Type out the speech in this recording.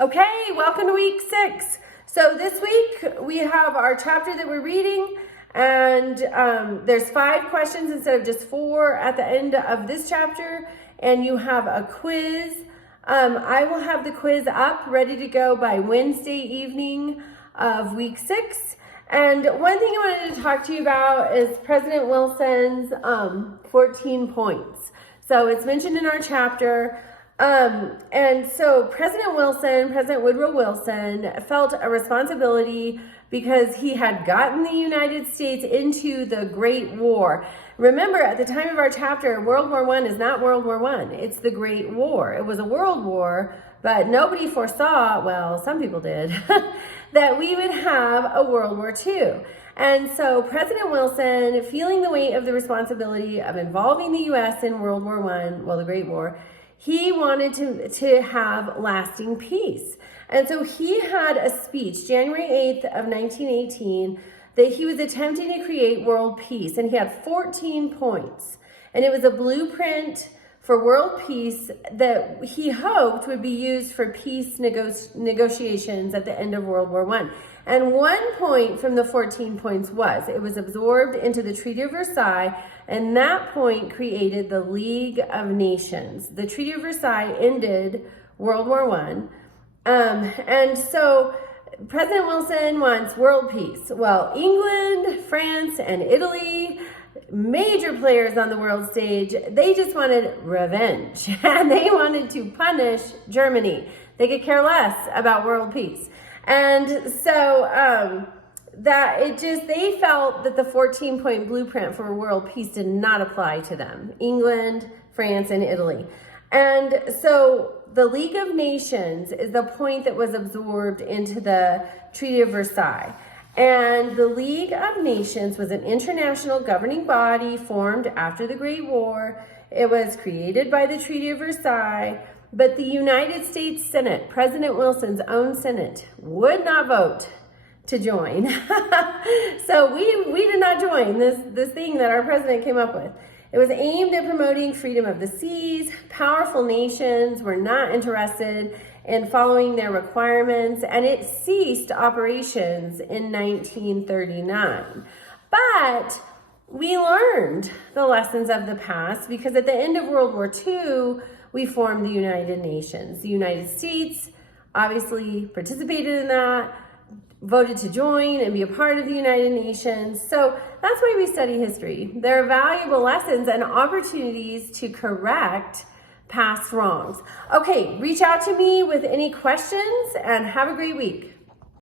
Okay, welcome to week 6. So this week we have our chapter that we're reading, and there's 5 questions instead of just 4 at the end of this chapter, and you have a quiz. I will have the quiz up, ready to go by Wednesday evening of week 6. And one thing I wanted to talk to you about is President Wilson's 14 points. So it's mentioned in our chapter. And so President Woodrow Wilson, felt a responsibility because he had gotten the United States into the Great War. Remember, at the time of our chapter, World War I is not World War I. It's the Great War. It was a world war, but nobody foresaw, well, some people did, that we would have a World War II. And so President Wilson, feeling the weight of the responsibility of involving the U.S. in World War I, well, the Great War, he wanted to have lasting peace. And so he had a speech, January 8th of 1918, that he was attempting to create world peace. And he had 14 points. And it was a blueprint for world peace that he hoped would be used for peace negotiations at the end of World War I. And one point from the 14 points was, it was absorbed into the Treaty of Versailles, and that point created the League of Nations. The Treaty of Versailles ended World War I. And so President Wilson wants world peace. Well, England, France, and Italy, major players on the world stage, they just wanted revenge. And they wanted to punish Germany. They could care less about world peace. And so they felt that the 14-point blueprint for world peace did not apply to them. England, France, and Italy. And so the League of Nations is the point that was absorbed into the Treaty of Versailles. And the League of Nations was an international governing body formed after the Great War. It was created by the Treaty of Versailles. But the United States Senate, President Wilson's own Senate, would not vote to join. So we did not join this thing that our president came up with. It was aimed at promoting freedom of the seas. Powerful nations were not interested in following their requirements, and it ceased operations in 1939. But we learned the lessons of the past, because at the end of World War II, we formed the United Nations. The United States obviously participated in that, voted to join and be a part of the United Nations. So that's why we study history. There are valuable lessons and opportunities to correct past wrongs. Okay, reach out to me with any questions and have a great week.